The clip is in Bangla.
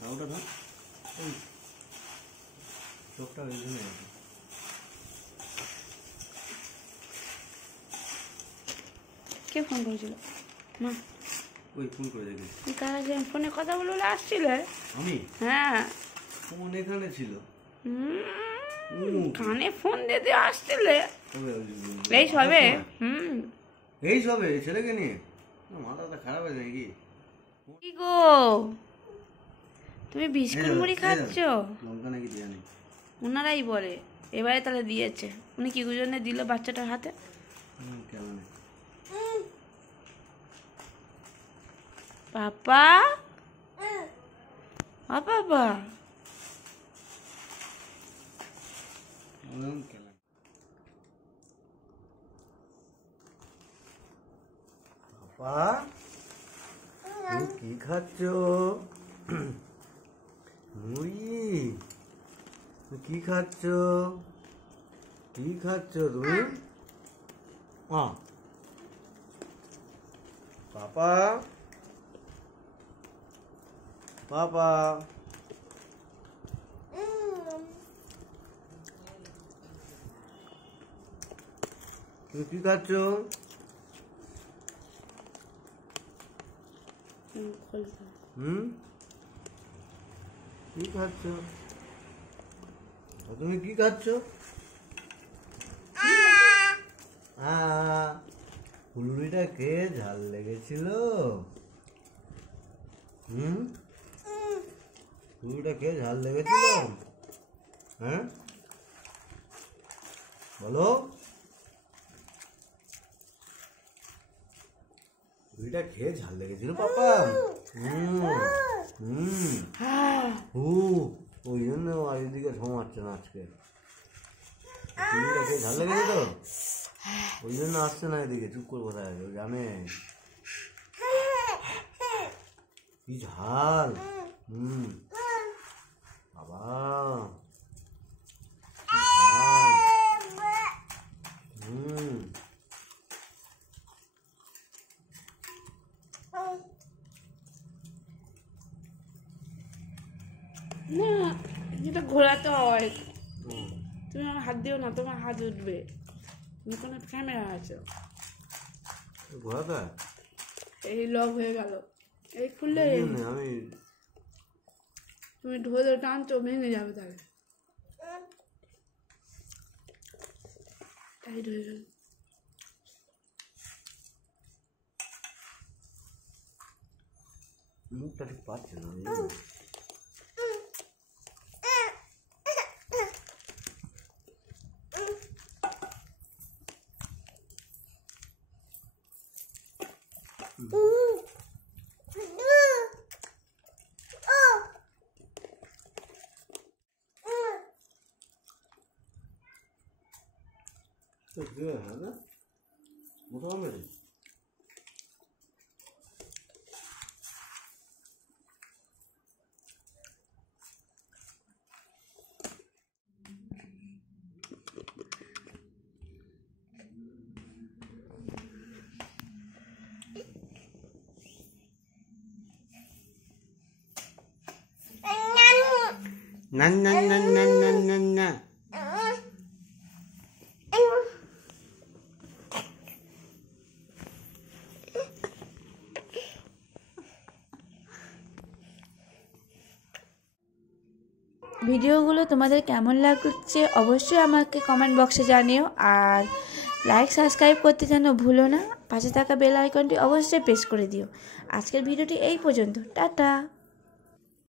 দাওটা ধর ওই চোখটা ওই জন্য কে ফোন করেছিল? মা ওই ফোন করে দেখি কাজ ফোনে কথা বলে আসছিলে? আমি? হ্যাঁ ফোন এখানে ছিল। কানে ফোন দিতে আসছিলে? এই সবে? এই সবে ছেলেকে নিয়ে মাথাটা খারাপ হয়েছে নাকি? কি গো তুমি বিস্কুট মুড়ি খাচ্ছ? লঙ্কা নাকি দেয়া নেই? ওনারাই বলে এবারে তাহলে দিয়েছে। উনি কি জন্য দিল বাচ্চাটার হাতে? কেমন পাপা পাপা পাপা তুমি কি খাচ্ছ? মুড়ি? কি খাচ্ছ? কি খাচ্ছ তুমি? পাপা পাপা তুমি কি খাচ্ছ? কি খাচ্ছ? তুমি কি খাচ্ছ? ফুলুরিটা খেয়ে ঝাল লেগেছিল? ফুলুরিটা খেয়ে ঝাল লেগেছিল? হ্যাঁ বলো। ফুলুরিটা খেয়ে ঝাল লেগেছিল পাপা? ওই জন্য এদিকে ঘুমাচ্ছে না আজকে। ফুলুরিটা খেয়ে ঝাল লেগেছে তো ওই জন্য আসছে না এদিকে। চুপ করে কোথায় আছে? জানে কি ঝাল। বাবা না যেটা ঘোরাতে হয়। তুমি আমার হাত দিও না, তোমার হাত উঠবে। তুমি কোনো ক্যামেরা আছে ঘোরাতে এই লক হয়ে গেল। এই খুললে আমি তুমি ধরে টানছো ভেঙে যাবে। তাহলে টাইট হয়ে গেল। মুখটা ঠিক পাচ্ছে না। মোটামুটি na na na na na na na ভিডিওগুলো তোমাদের কেমন লাগছে অবশ্যই আমাকে কমেন্ট বক্সে জানিও। আর লাইক সাবস্ক্রাইব করতে যেন ভুলো না। পাশে থাকা বেল আইকনটি অবশ্যই প্রেস করে দিও। আজকের ভিডিওটি এই পর্যন্ত। টাটা।